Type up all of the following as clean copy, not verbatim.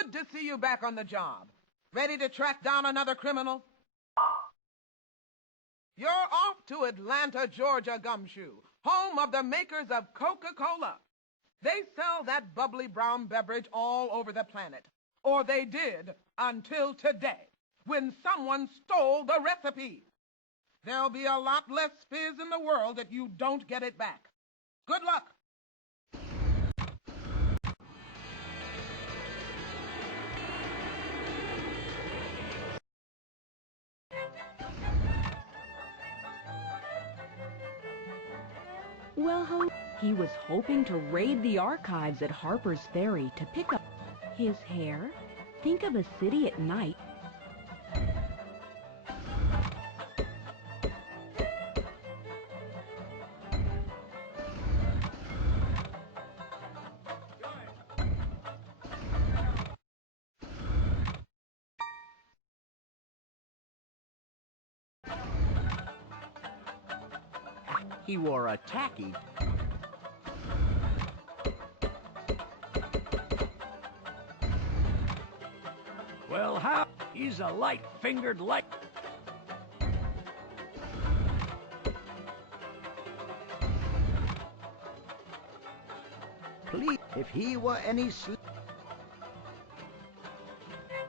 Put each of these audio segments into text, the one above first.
Good to see you back on the job. Ready to track down another criminal? You're off to Atlanta, Georgia, Gumshoe, home of the makers of Coca-Cola. They sell that bubbly brown beverage all over the planet. Or they did until today, when someone stole the recipe. There'll be a lot less fizz in the world if you don't get it back. Good luck. Well, he was hoping to raid the archives at Harper's Ferry to pick up his hair. Think of a city at night. He wore a tacky... Well, how? He's a light-fingered light... Please, if he were any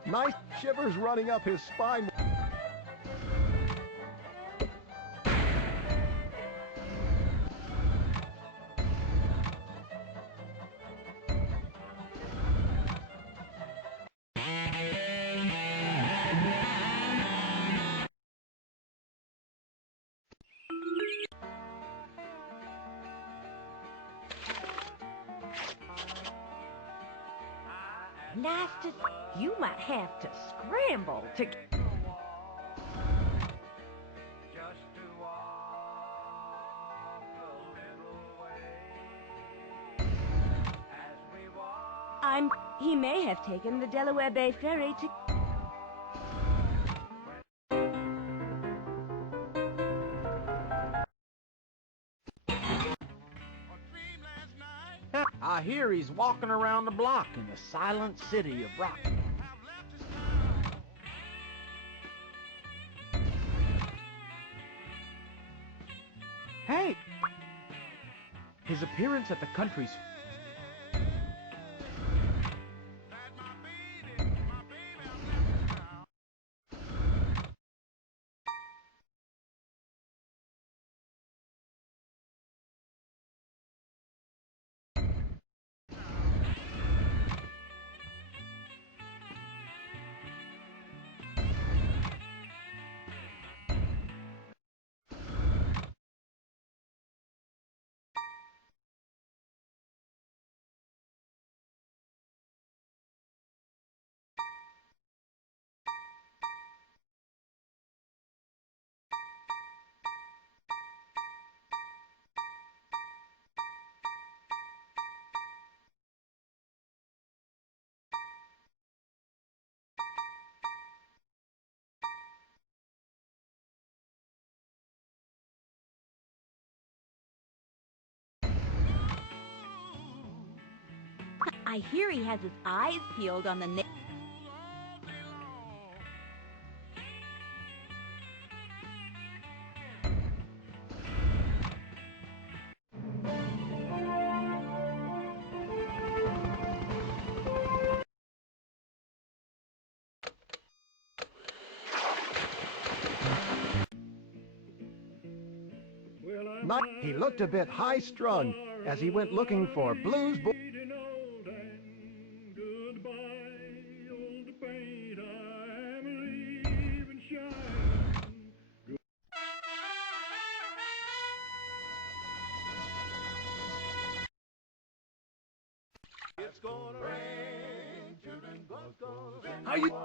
Nice shivers running up his spine. Nice to... You might have to scramble to... He may have taken the Delaware Bay Ferry to... I hear he's walking around the block in the silent city of rock. Hey! His appearance at the country's... I hear he has his eyes peeled on the... He looked a bit high-strung as he went looking for blues.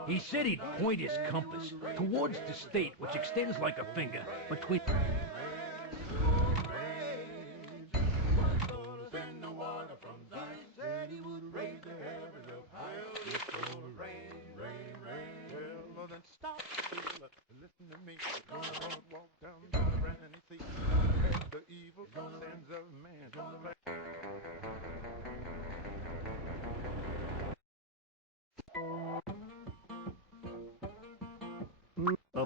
He said he'd point his compass towards the state, which extends like a finger between...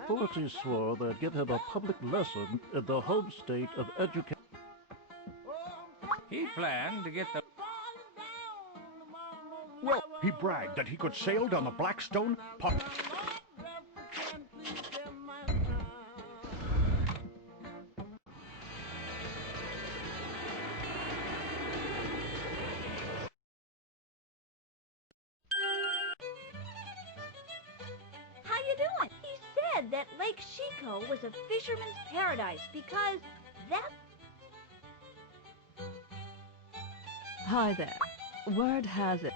authorities swore they'd give him a public lesson in the home state of education. He planned to get the... Well, he bragged that he could sail down the Blackstone Pond. How you doing? He said that Lake Chico was a fisherman's paradise because that... Hi there. Word has it.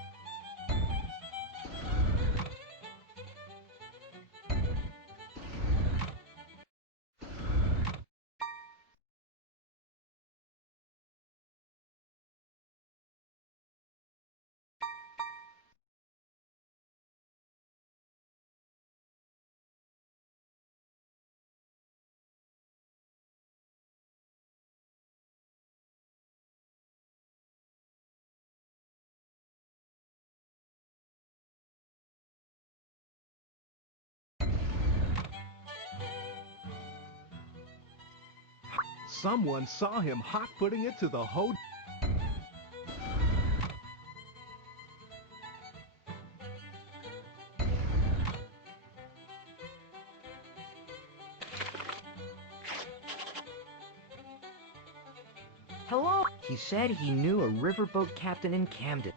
Someone saw him hot-footing it to the hotel. Hello? He said he knew a riverboat captain in Camden.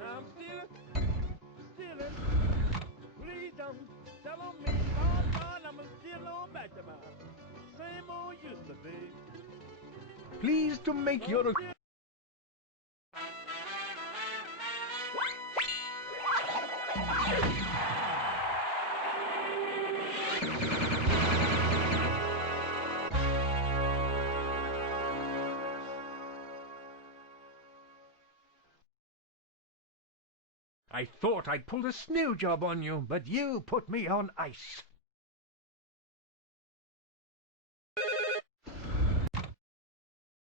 I'm stealing. Please don't tell on me. Lord, I'm still on back to my same old used to be. Please to make your... I thought I'd pulled a snow job on you, but you put me on ice.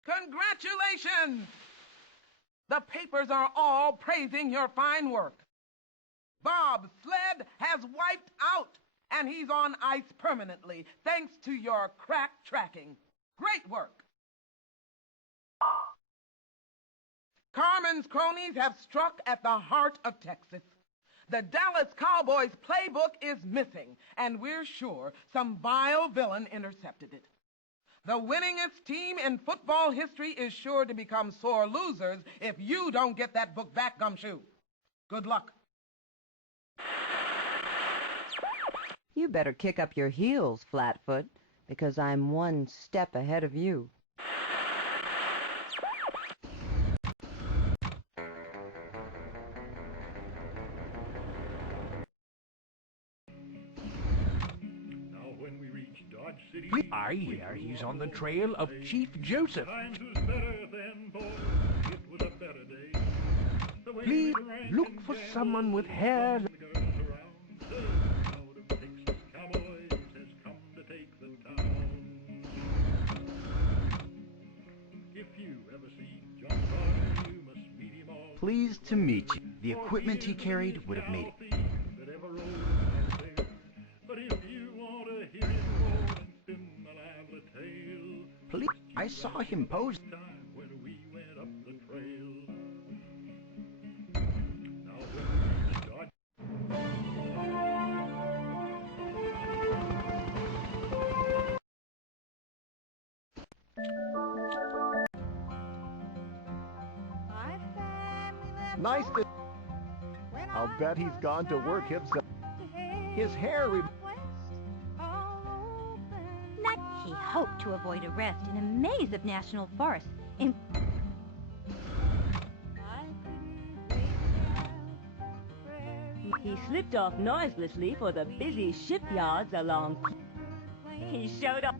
Congratulations! The papers are all praising your fine work. Bob's sled has wiped out, and he's on ice permanently, thanks to your crack tracking. Great work. Carmen's cronies have struck at the heart of Texas. The Dallas Cowboys playbook is missing, and we're sure some vile villain intercepted it. The winningest team in football history is sure to become sore losers if you don't get that book back, Gumshoe. Good luck. You better kick up your heels, Flatfoot, because I'm one step ahead of you. I hear he's on the trail of Chief Joseph. Please look for someone with hair. Pleased to meet you. The equipment he carried would have made it. Please, I saw him pose. Nice to... I'll bet he's gone to work himself. His hair... He hoped to avoid arrest in a maze of national forests. He slipped off noiselessly for the busy shipyards along. He showed up.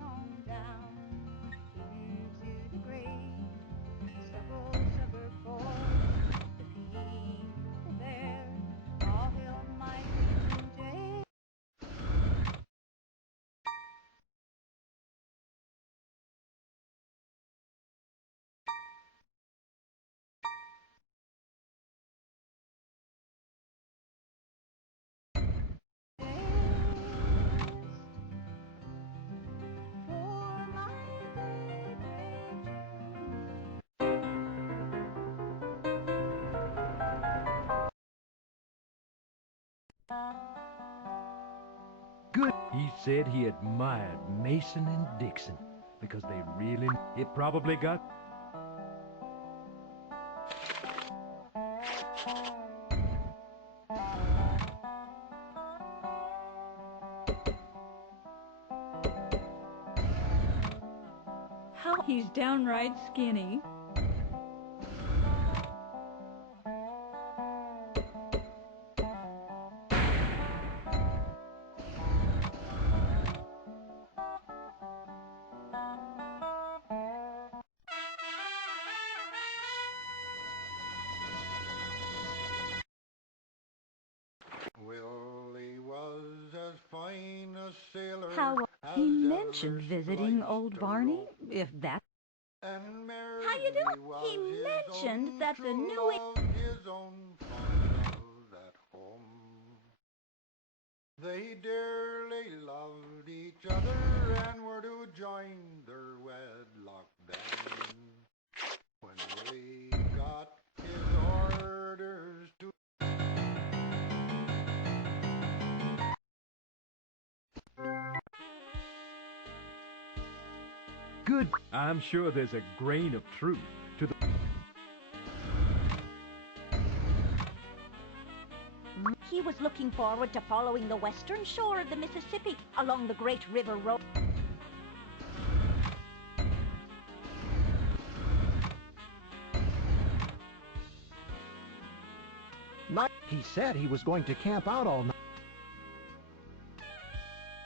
Good. He said he admired Mason and Dixon because they really... It probably got... How he's downright skinny. Willie was as fine a sailor How as he ever mentioned visiting sliced old a Barney, rope. if that. And Mary How you doing? was He his mentioned own that the true new... love, his own fond love at home. They dearly loved each other and were to join their wedlock band when Willie got his orders to... Good. I'm sure there's a grain of truth to the... He was looking forward to following the western shore of the Mississippi along the Great River Road. He said he was going to camp out all night.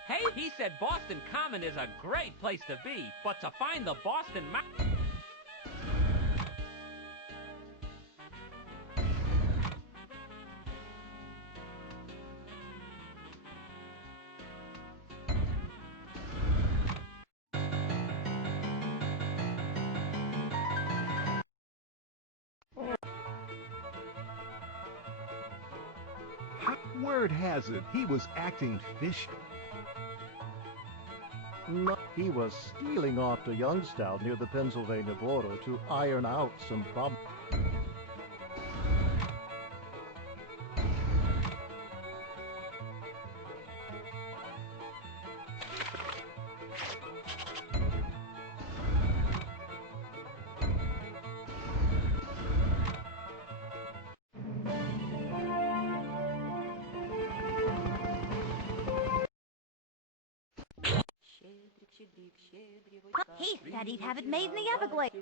Hey, he said Boston Common is a great place to be, but to find the Boston Mountain... Word has it, he was acting fish. No, he was stealing off to Youngstown near the Pennsylvania border to iron out some problems. He said he'd have it made in the Everglades.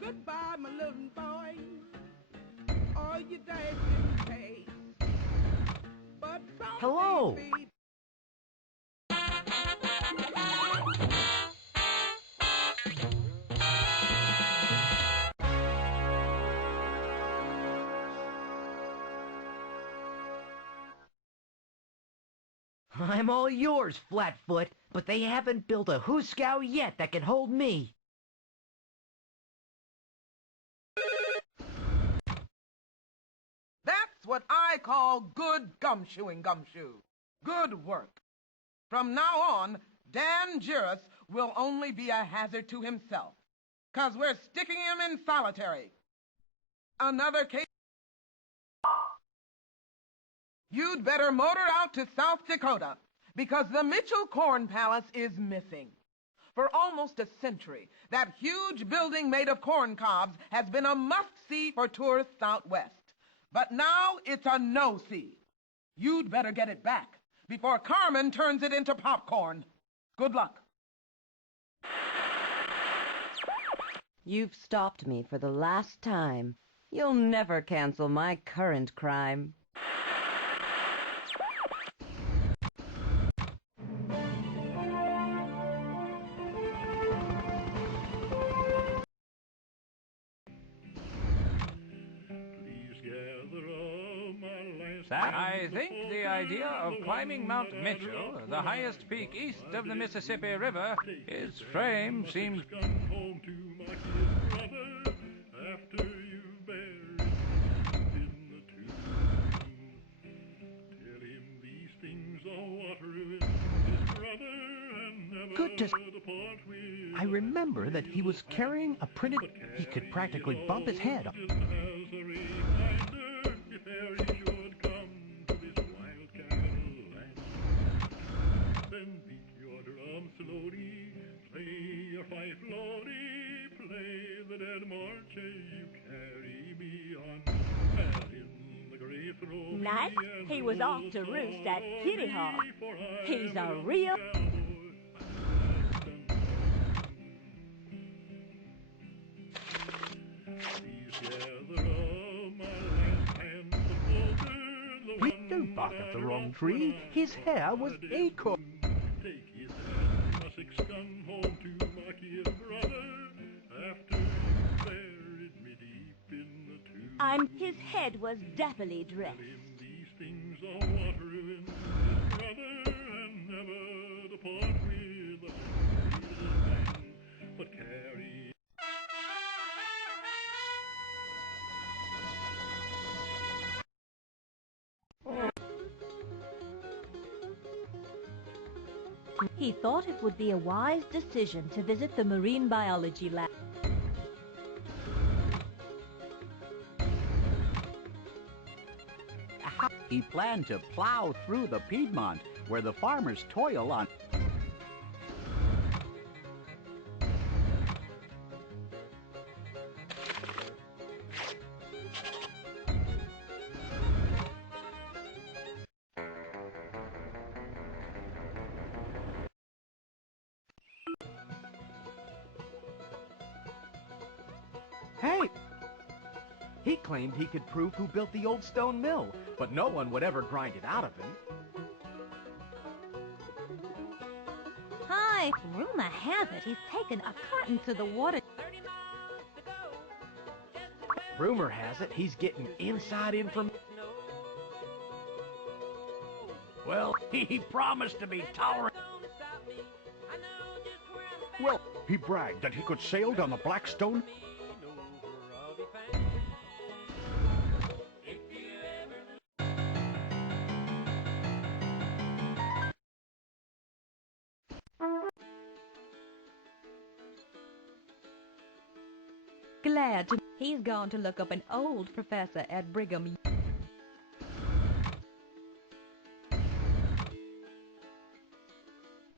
Goodbye, my little boy. All your days didn't pay. But Hello. I'm all yours, Flatfoot, but they haven't built a hoosegow yet that can hold me. That's what I I call good gumshoeing gumshoe. Good work. From now on, Dan Giras will only be a hazard to himself, 'cause we're sticking him in solitary. Another case. You'd better motor out to South Dakota, because the Mitchell Corn Palace is missing. For almost a century, that huge building made of corn cobs has been a must-see for tourists out west. But now it's a no-see. You'd better get it back before Carmen turns it into popcorn. Good luck. You've stopped me for the last time. You'll never cancel my current crime. I think the idea of climbing Mount Mitchell, the highest peak east of the Mississippi River, its fame seems... Home to my kid brother after you've buried deep in the tomb. Tell him these things are what ruined his brother and never Good to... depart with. I remember that he was carrying a printed... He could practically bump his head. Just as a reminder, if ever he should come to this wild cattle land, then beat your drum slowly, play your fife slowly, play the dead march you carry me on. And in the grave throw me Night, and he was off to throw roost at me, Kitty Hawk. for I He's am a real... cowboy. Please don't bark up the wrong tree. His hair was acorn. Take his hand, my six gun home to my kid brother after you buried me deep in the tomb. His head was dapperly dressed. These things are what ruined his brother and never depart with the faithful man, but carry. He thought it would be a wise decision to visit the marine biology lab. He planned to plow through the Piedmont, where the farmers toil on... Hey! He claimed he could prove who built the old stone mill, but no one would ever grind it out of him. Hi! Rumor has it he's taken a cotton to the water. Rumor has it he's getting inside information. Well, he promised to be tolerant. Well, he bragged that he could sail down the Blackstone. Glad to... He's gone to look up an old professor at Brigham.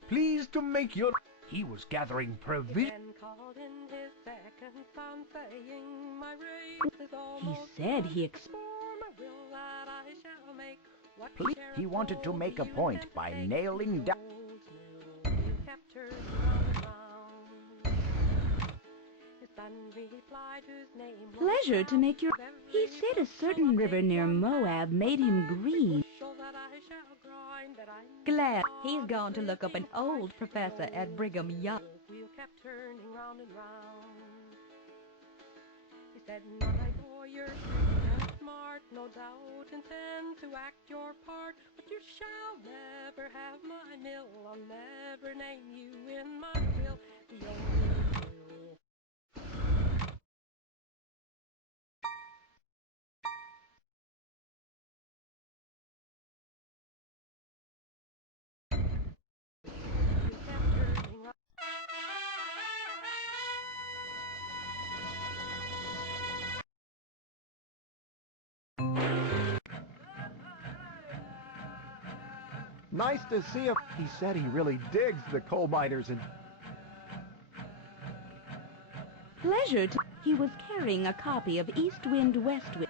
Pleased to make your... He was gathering provisions. He said he He wanted to make a point by nailing down... Pleasure to make your... He said a certain river near Moab made him green. Glad he's gone to look up an old professor at Brigham Young. Kept turning round and round. He said, my boy, you're shrewd and smart, no doubt intend to act your part, but you shall never have my mill. I'll never name you in my will. The old Nice to see him. He said he really digs the coal miners and... Pleasure to... He was carrying a copy of East Wind, West Wind.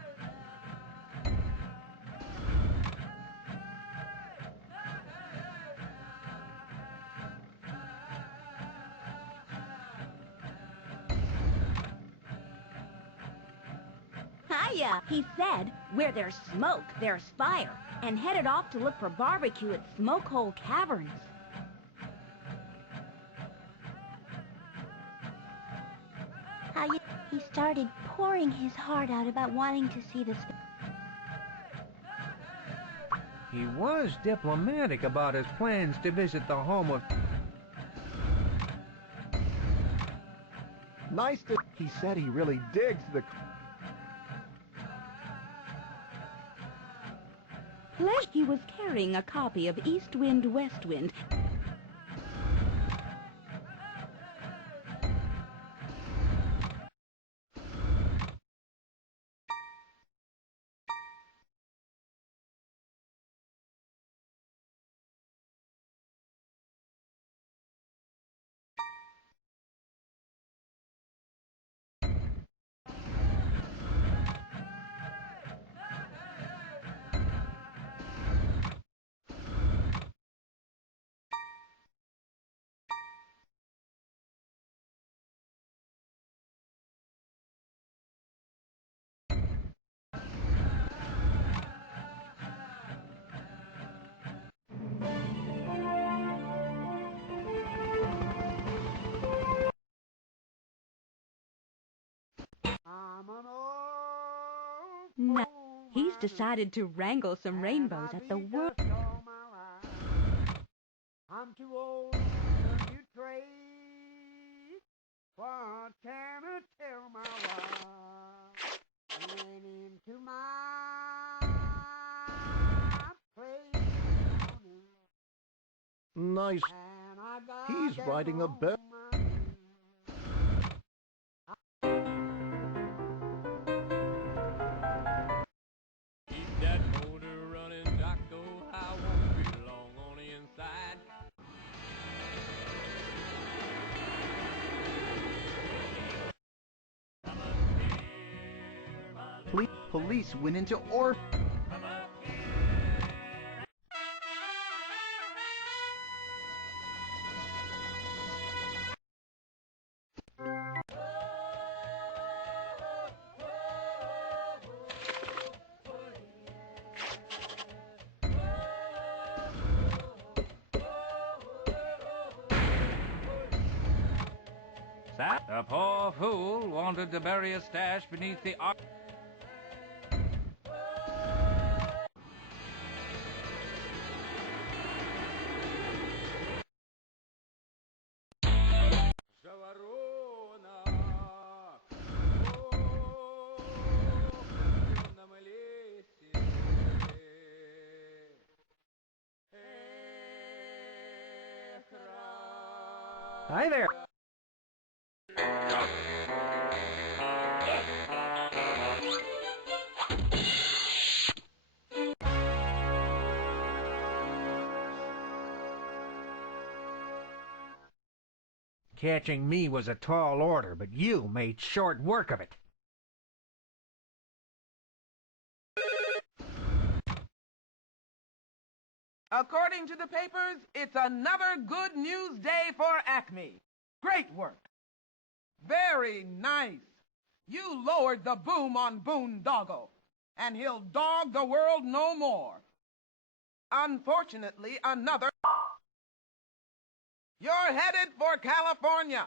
Hiya! He said, where there's smoke, there's fire, and headed off to look for barbecue at Smoke Hole Caverns. He started pouring his heart out about wanting to see this. He was diplomatic about his plans to visit the home of... Nice to... He said he really digs the... He was carrying a copy of East Wind, West Wind. No, he's decided to wrangle some rainbows at the world. I'm too old for new trade. What can I tell my wife? Went into my place. Nice. He's riding a bell. Keep that motor running, Jocko. I won't be long on the inside. Police went into or... The poor fool wanted to bury a stash beneath the ark. Hi there. Catching me was a tall order, but you made short work of it. According to the papers, it's another good news day for Acme. Great work. Very nice. You lowered the boom on Boondoggle, and he'll dog the world no more. Unfortunately, another... You're headed for California,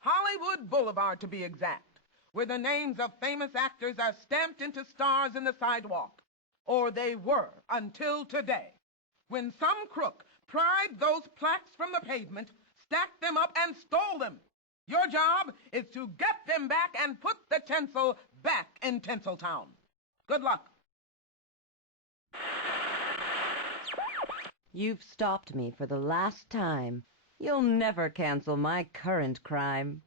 Hollywood Boulevard to be exact, where the names of famous actors are stamped into stars in the sidewalk, or they were until today, when some crook pried those plaques from the pavement, stacked them up, and stole them. Your job is to get them back and put the tinsel back in Tinseltown. Good luck. You've stopped me for the last time. You'll never cancel my current crime.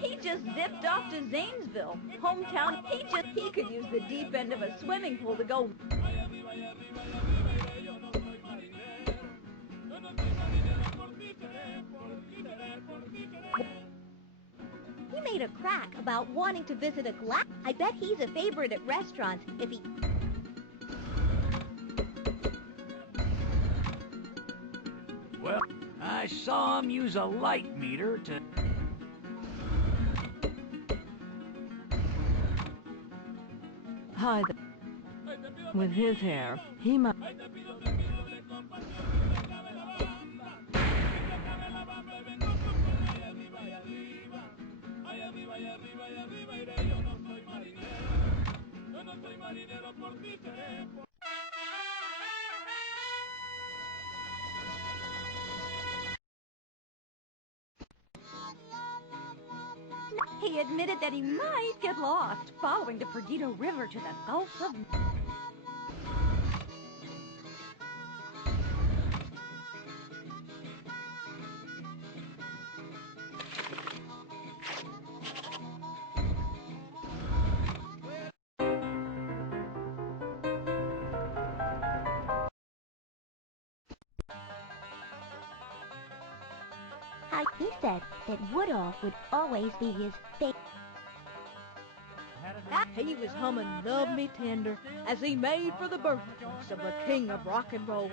He just zipped off to Zanesville, hometown. He could use the deep end of a swimming pool to go. He made a crack about wanting to visit a glass. I bet he's a favorite at restaurants if he... Well, I saw him use a light meter to... Hi there. With his hair, he might... He admitted that he might get lost following the Perdido River to the Gulf of... He said that Woodall would always be his favorite. He was humming Love Me Tender as he made for the birthplace of the king of rock and roll.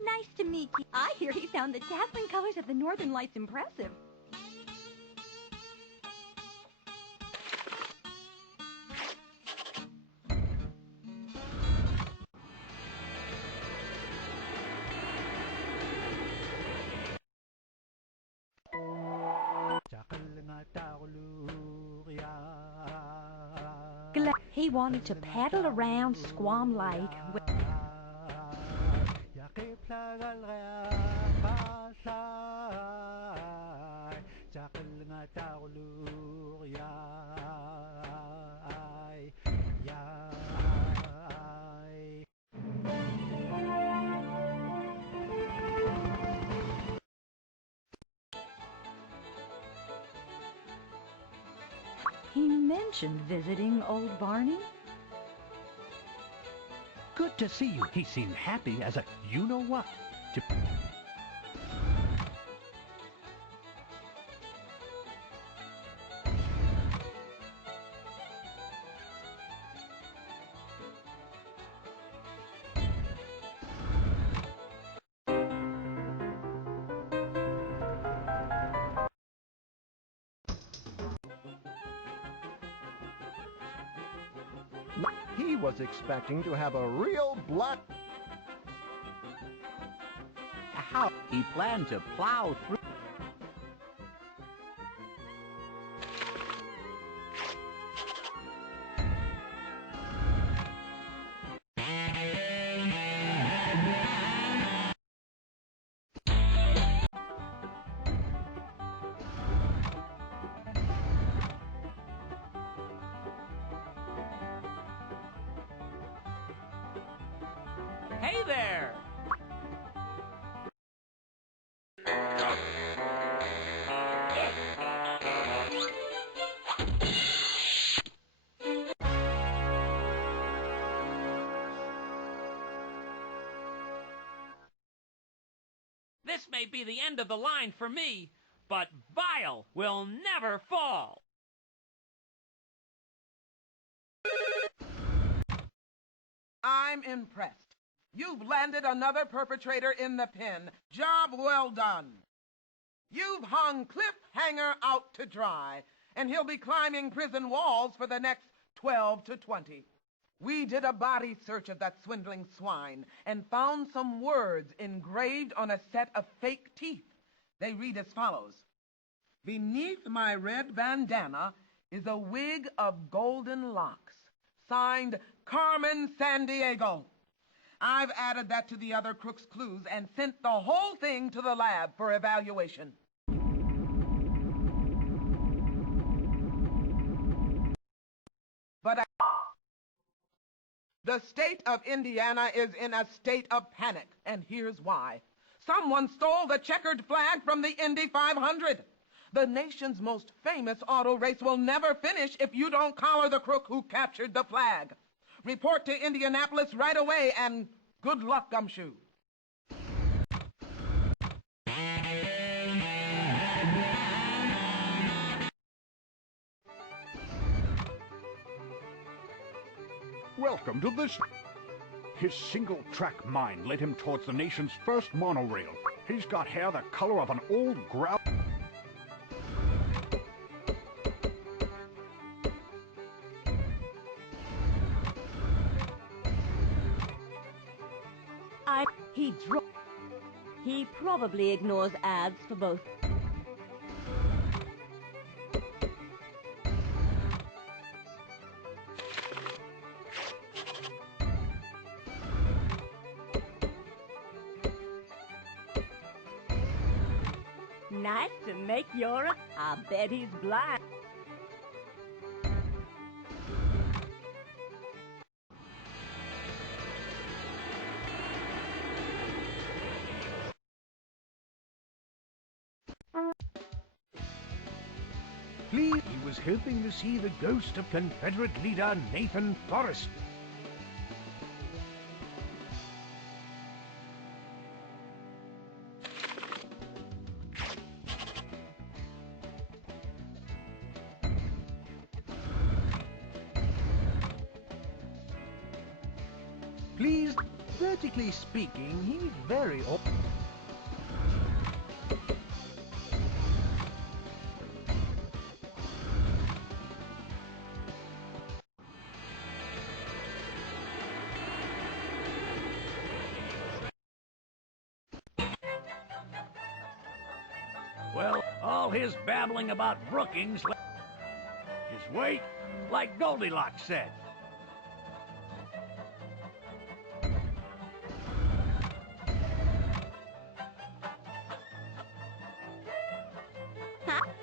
Nice to meet you. I hear he found the dazzling colors of the Northern Lights impressive. He wanted to paddle around Squam Lake with... He mentioned visiting old Barney. Good to see you. He seemed happy as a you-know-what. He was expecting to have a real black... How he planned to plow through... Hey there! This may be the end of the line for me, but Vile will never fall! I'm impressed. You've landed another perpetrator in the pen. Job well done. You've hung Cliffhanger out to dry, and he'll be climbing prison walls for the next 12 to 20. We did a body search of that swindling swine and found some words engraved on a set of fake teeth. They read as follows. Beneath my red bandana is a wig of golden locks, signed Carmen Sandiego. I've added that to the other crook's clues and sent the whole thing to the lab for evaluation. But the state of Indiana is in a state of panic, and here's why. Someone stole the checkered flag from the Indy 500. The nation's most famous auto race will never finish if you don't collar the crook who captured the flag. Report to Indianapolis right away, and good luck, Gumshoe. Welcome to this. His single-track mind led him towards the nation's first monorail. He's got hair the color of an old grout. He probably ignores ads for both. Nice to make your... I bet he's blind. Please, he was hoping to see the ghost of Confederate leader Nathan Forrest. Please, vertically speaking, he's very... Well, all his babbling about Brookings... His weight, like Goldilocks said.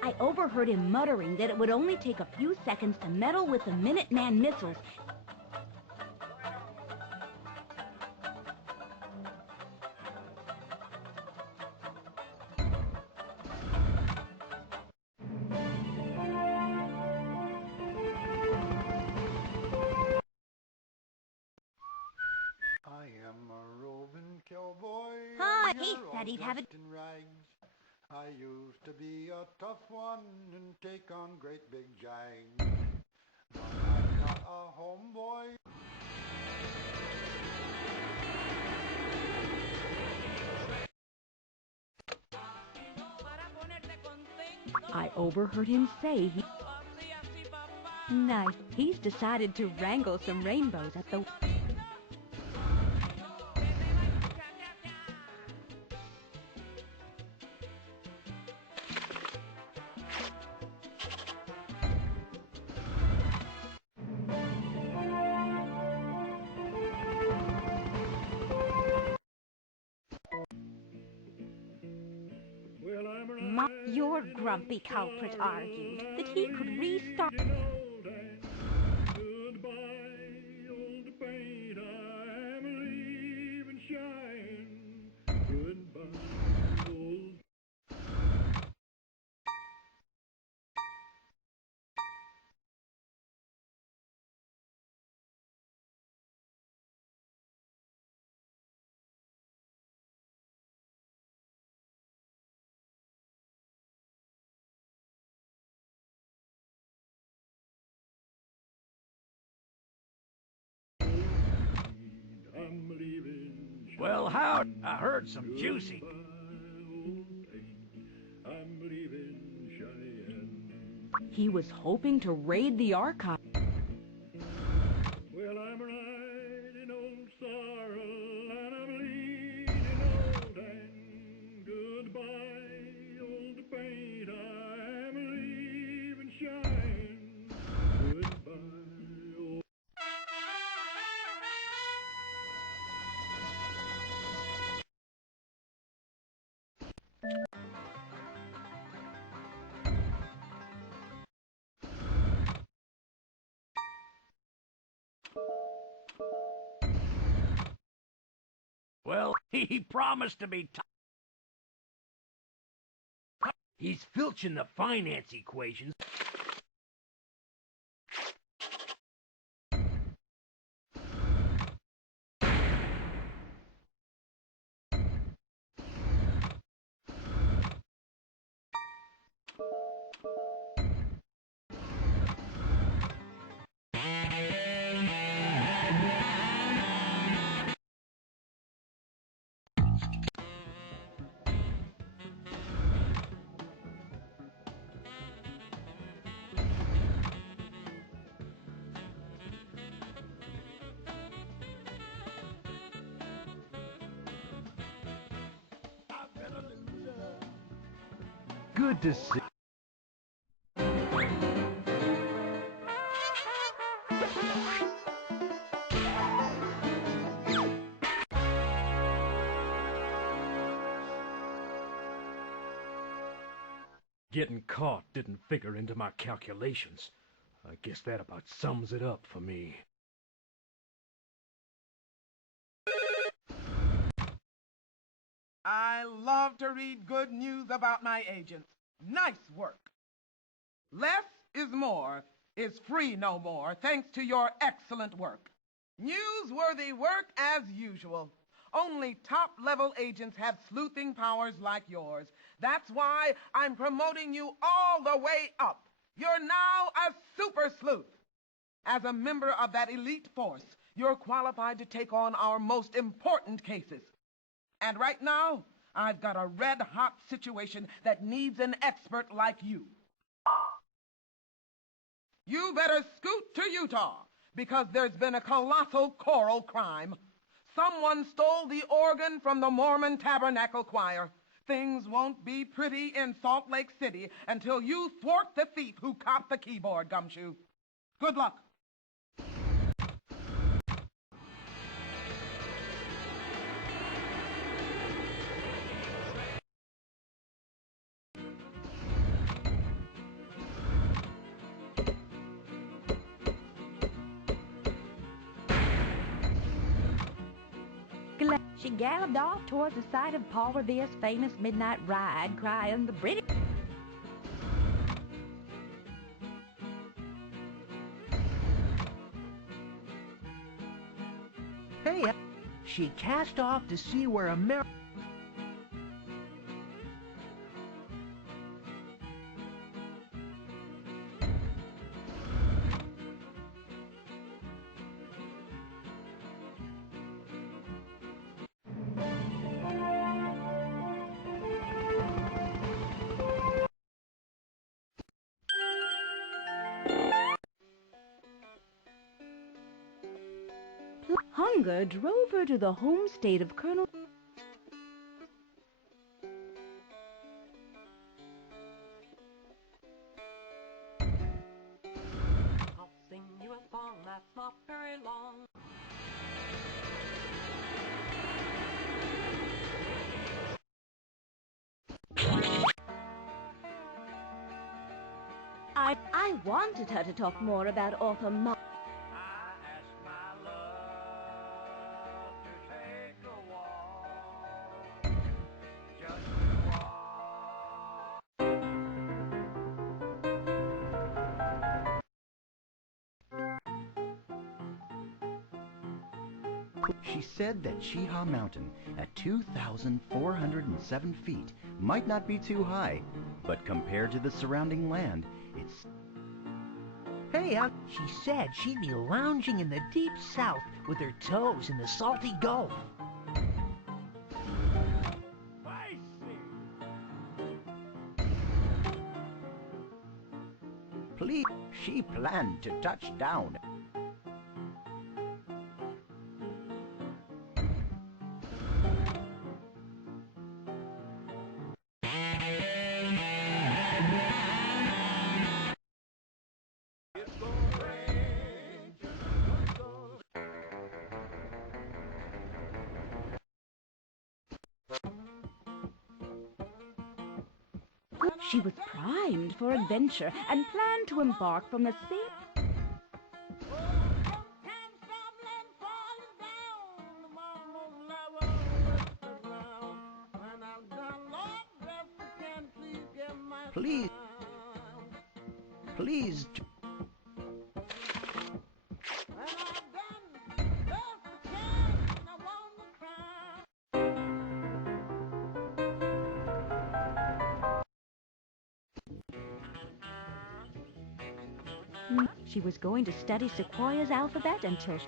I overheard him muttering that it would only take a few seconds to meddle with the Minuteman missiles. I am a roving cowboy. Hi, he said he'd have it. In rags. I used to be a tough one and take on great big jags. But I'm not a homeboy. I overheard him say he... Nice. He's decided to wrangle some rainbows at the... Your grumpy culprit argued that he could restart. Well, Howard, I heard some juicy. He was hoping to raid the archive. Well, I'm riding old sorrel and I'm leading old and goodbye, old paint, I'm leaving shine. Goodbye, old... Well, he promised to be He's filching the finance equations. Good to see. Getting caught didn't figure into my calculations. I guess that about sums it up for me. I love to read good news about my agents. Nice work. Less is more is free no more, thanks to your excellent work. Newsworthy work as usual. Only top-level agents have sleuthing powers like yours. That's why I'm promoting you all the way up. You're now a super sleuth. As a member of that elite force, you're qualified to take on our most important cases. And right now, I've got a red-hot situation that needs an expert like you. You better scoot to Utah, because there's been a colossal choral crime. Someone stole the organ from the Mormon Tabernacle Choir. Things won't be pretty in Salt Lake City until you thwart the thief who copped the keyboard, Gumshoe. Good luck. She galloped off towards the site of Paul Revere's famous midnight ride, crying, "The British..." Hey, she cast off to see where America... Hunger drove her to the home state of Colonel... I'll sing you a song that's not very long. I wanted her to talk more about author Mark. She said that Cheehaw Mountain, at 2,407 feet, might not be too high, but compared to the surrounding land, it's... Hey, she said she'd be lounging in the deep south with her toes in the salty Gulf. Please, she planned to touch down. She was primed for adventure and planned to embark from the same... Please. Please. She was going to study Sequoia's alphabet until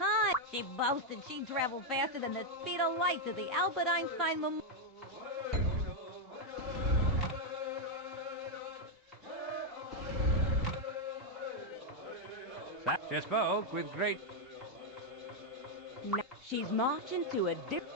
Hi! She boasted she'd travel faster than the speed of light to the Albert Einstein Memorial. She spoke with great... she's marching to a different...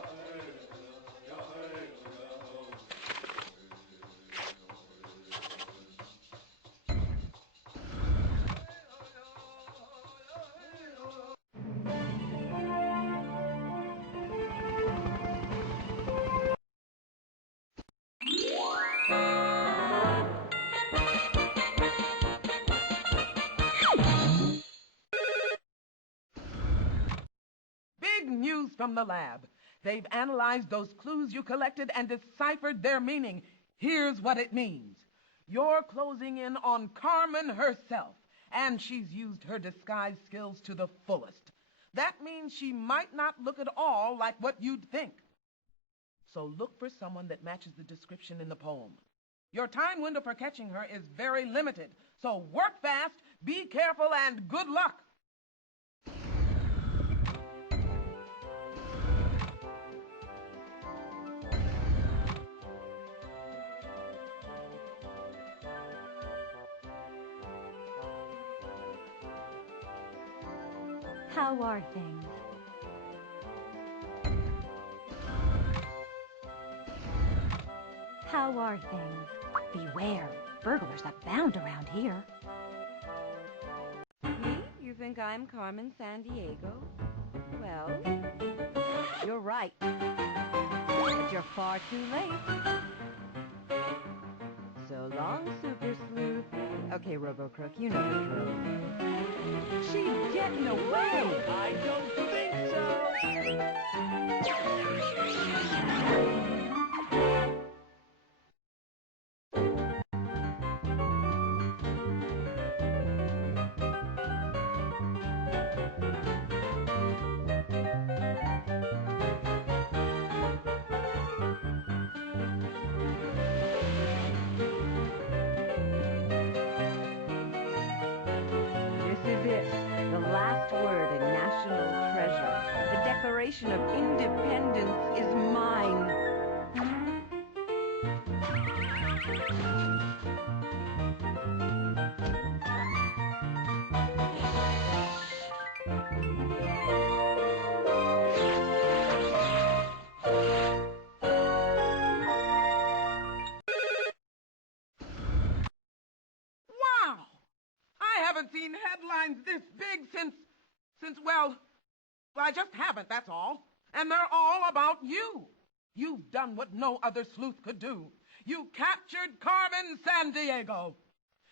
Big news from the lab. They've analyzed those clues you collected and deciphered their meaning. Here's what it means. You're closing in on Carmen herself, and she's used her disguise skills to the fullest. That means she might not look at all like what you'd think. So look for someone that matches the description in the poem. Your time window for catching her is very limited, so work fast, be careful, and good luck. How are things? How are things? Beware, burglars abound around here. Me? You think I'm Carmen Sandiego? Well, you're right. But you're far too late. So long, Super Sleuth. Okay, Robo-Crook, you know the drill. She's getting away! I don't think so! This is it. The last word in National Treasure. The Declaration of Independence is mine. Wow! I haven't seen headlines this big well, I just haven't, that's all. And they're all about you. You've done what no other sleuth could do. You captured Carmen Sandiego.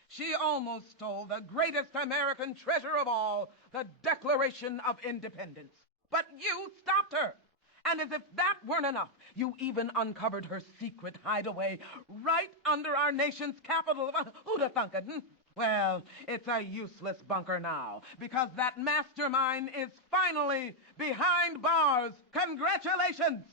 She almost stole the greatest American treasure of all, the Declaration of Independence. But you stopped her. And as if that weren't enough, you even uncovered her secret hideaway right under our nation's capital. Who'd have thunk it? Well, it's a useless bunker now, because that mastermind is finally behind bars. Congratulations!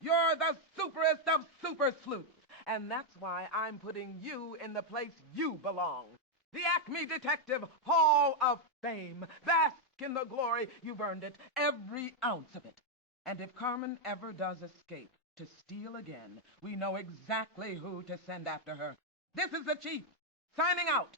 You're the superest of super sleuths, and that's why I'm putting you in the place you belong. The Acme Detective Hall of Fame. Bask in the glory. You've earned it, every ounce of it. And if Carmen ever does escape to steal again, we know exactly who to send after her. This is the Chief, signing out.